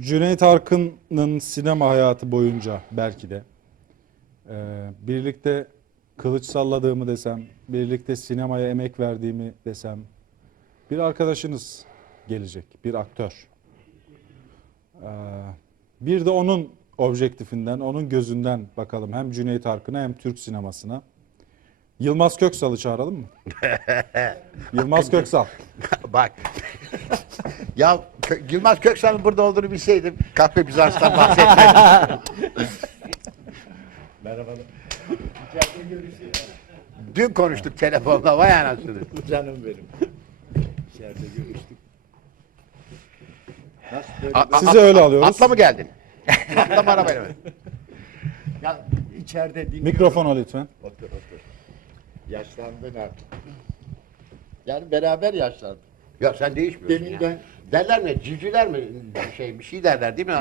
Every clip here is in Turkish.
Cüneyt Arkın'ın sinema hayatı boyunca belki de e, birlikte kılıç salladığımı desem, birlikte sinemaya emek verdiğimi desem bir arkadaşınız gelecek, bir aktör. E, bir de onun objektifinden, onun gözünden bakalım hem Cüneyt Arkın'a hem Türk sinemasına. Yılmaz Köksal'ı çağıralım mı? Yılmaz Köksal. Bak. ya Kö- Yılmaz Köksal'ın burada olduğunu bilseydim kahve Bizans'tan bahsetmezdim. Merhaba Dün konuştuk telefonla vay anasını. canım benim. İçeride görüştük. Nasıl Sizi öyle alıyoruz. Atla mı geldin? Atla mı arabayla mı? ya içeride dinliyorum. Mikrofona lütfen. Otur otur. Yaşlandın artık. Yani beraber yaşlandık. Ya sen değişmiyorsun ya. Deminden Derler mi? Civcivler mi? Şey bir şey derler değil mi?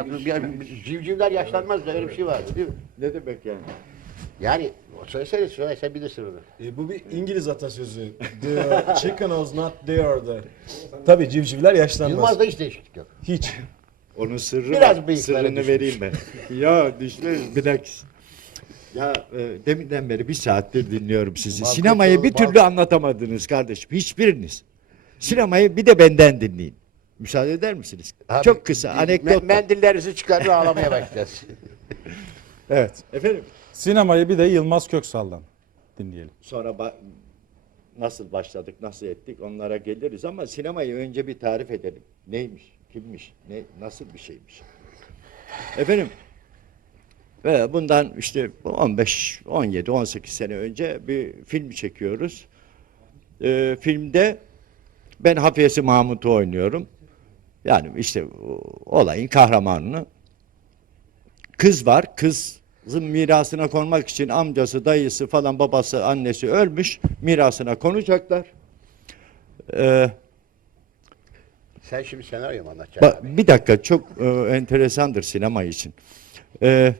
Bir- Civcivler yaşlanmaz da öyle bir şey vardı değil mi? ne demek yani? Yani söylesene söyle sen bilirsin onu. E, bu bir İngiliz atasözü. The chicken was not there. The... Tabii civcivler yaşlanmaz. Yılmaz'da hiç değişiklik yok. Hiç. Onun sırrı Biraz var. bıyıkları Sırrını düşmüş. vereyim ben. ya düşmez bilakis. Ya e, deminden beri bir saattir dinliyorum sizi. Balkon- Sinemayı bir türlü balkon- anlatamadınız kardeşim. Hiçbiriniz. Sinemayı bir de benden dinleyin. Müsaade eder misiniz? Abi, Çok kısa me- anekdot. mendillerinizi çıkarır ağlamaya başlayacağız. Evet. Efendim Sinemayı bir de Yılmaz Köksal'dan dinleyelim. sonra ba- nasıl başladık, nasıl ettik onlara geliriz ama sinemayı önce bir tarif edelim. Neymiş, kimmiş, ne nasıl bir şeymiş. Efendim ve bundan işte 15, 17, 18 sene önce bir film çekiyoruz. Ee, filmde ben Hafiyesi Mahmut'u oynuyorum. Yani işte olayın kahramanını. Kız var. Kızın mirasına konmak için amcası, dayısı falan babası, annesi ölmüş. Mirasına konacaklar. Ee, sen şimdi senaryo mu anlatacaksın? Ba- bir dakika çok e, enteresandır sinema için. E,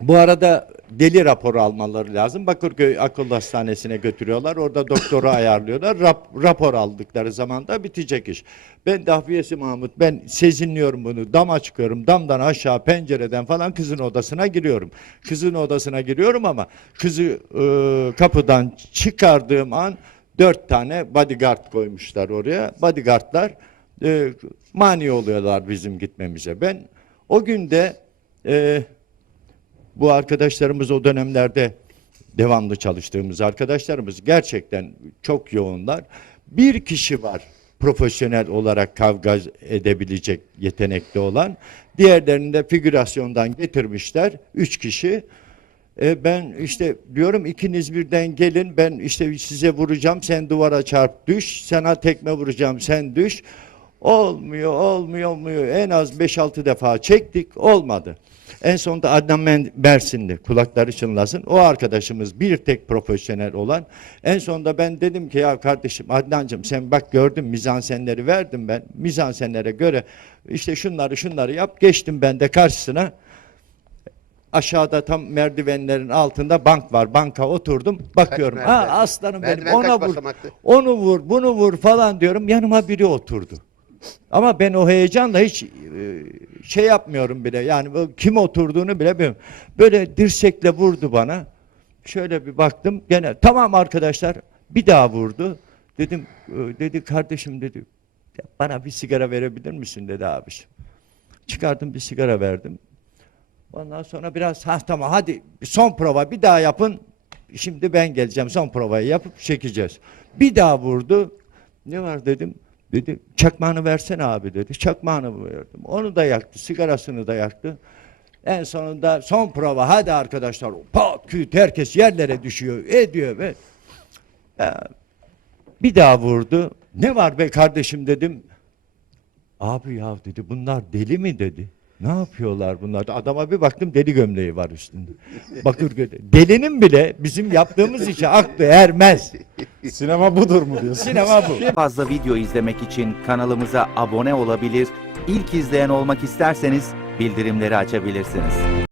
bu arada deli raporu almaları lazım. Bakırköy Akıl Hastanesi'ne götürüyorlar. Orada doktoru ayarlıyorlar. Rap- rapor aldıkları zaman da bitecek iş. Ben Dahviyesi Mahmut. Ben sezinliyorum bunu. Dama çıkıyorum. Damdan aşağı pencereden falan kızın odasına giriyorum. Kızın odasına giriyorum ama kızı e, kapıdan çıkardığım an dört tane bodyguard koymuşlar oraya. Bodyguardlar e, mani oluyorlar bizim gitmemize. Ben o günde e, bu arkadaşlarımız o dönemlerde devamlı çalıştığımız arkadaşlarımız gerçekten çok yoğunlar. Bir kişi var profesyonel olarak kavga edebilecek yetenekli olan. Diğerlerini de figürasyondan getirmişler. Üç kişi. E, ben işte diyorum ikiniz birden gelin ben işte size vuracağım sen duvara çarp düş sana tekme vuracağım sen düş olmuyor olmuyor olmuyor en az 5-6 defa çektik olmadı. En sonunda Adnan Men- Mersinli kulakları çınlasın o arkadaşımız bir tek profesyonel olan en sonunda ben dedim ki ya kardeşim Adnancığım sen bak gördün mizansenleri verdim ben mizansenlere göre işte şunları şunları yap geçtim ben de karşısına Aşağıda tam merdivenlerin altında bank var. Banka oturdum. Bakıyorum. Ha aslanım benim Merdiven kaç ona vur. basamaktı? Onu vur, bunu vur falan diyorum. Yanıma biri oturdu. Ama ben o heyecanla hiç e, şey yapmıyorum bile. Yani kim oturduğunu bile bilmiyorum. Böyle dirsekle vurdu bana. Şöyle bir baktım. Gene tamam arkadaşlar. Bir daha vurdu. Dedim e, dedi kardeşim dedi. "ya Bana bir sigara verebilir misin dedi abiciğim. Çıkardım bir sigara verdim. Ondan sonra biraz ha tamam hadi son prova bir daha yapın. Şimdi ben geleceğim son provayı yapıp çekeceğiz. Bir daha vurdu. Ne var dedim. Dedi çakmağını versene abi dedi. Çakmağını verdim. Onu da yaktı. Sigarasını da yaktı. En sonunda son prova hadi arkadaşlar. Pat küt herkes yerlere düşüyor ediyor ve Ya, bir daha vurdu. Ne var be kardeşim dedim. Abi ya dedi bunlar deli mi dedi. Ne yapıyorlar bunlar? Adama bir baktım deli gömleği var üstünde. Bakırköy'de. Delinin bile bizim yaptığımız işe aklı ermez. Sinema budur mu diyorsun? Sinema bu. fazla video izlemek için kanalımıza abone olabilir, ilk izleyen olmak isterseniz bildirimleri açabilirsiniz.